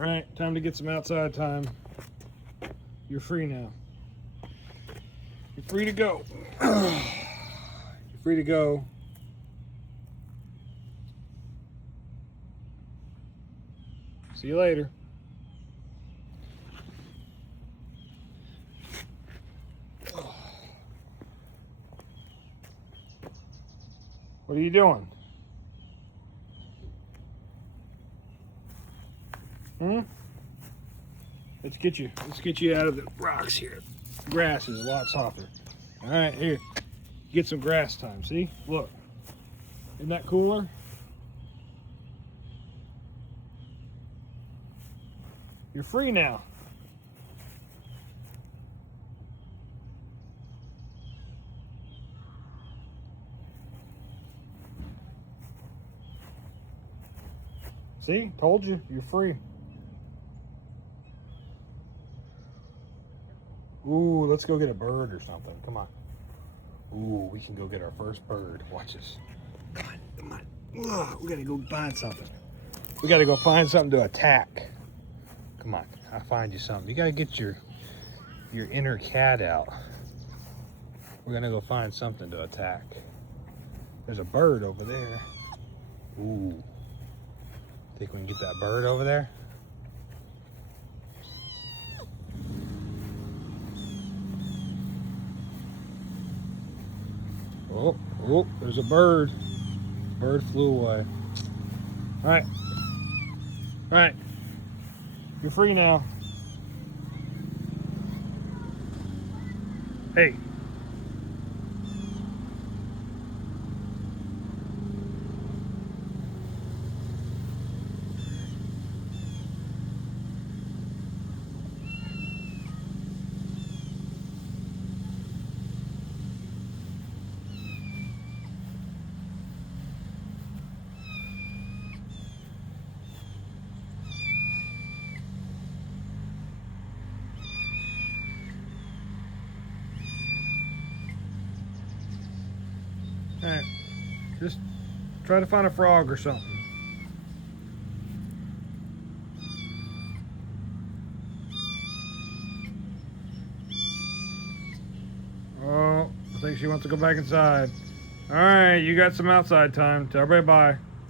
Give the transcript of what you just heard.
All right, time to get some outside time. You're free now. You're free to go. You're free to go. See you later. What are you doing? Let's get you out of the rocks here. Grass is a lot softer. All right, here. Get some grass time. See? Look. Isn't that cooler? You're free now. See? Told you. You're free. Ooh, let's go get a bird or something. Come on. Ooh, we can go get our first bird. Watch this. Come on, come on. Ugh, we gotta go find something. We gotta go find something to attack. Come on, I'll find you something. You gotta get your inner cat out. We're gonna go find something to attack. There's a bird over there. Ooh. Think we can get that bird over there? Oh, oh, there's a bird. Bird flew away. All right. All right. You're free now. Hey. All right. Just try to find a frog or something. Oh, I think she wants to go back inside. All right, you got some outside time. Tell everybody bye.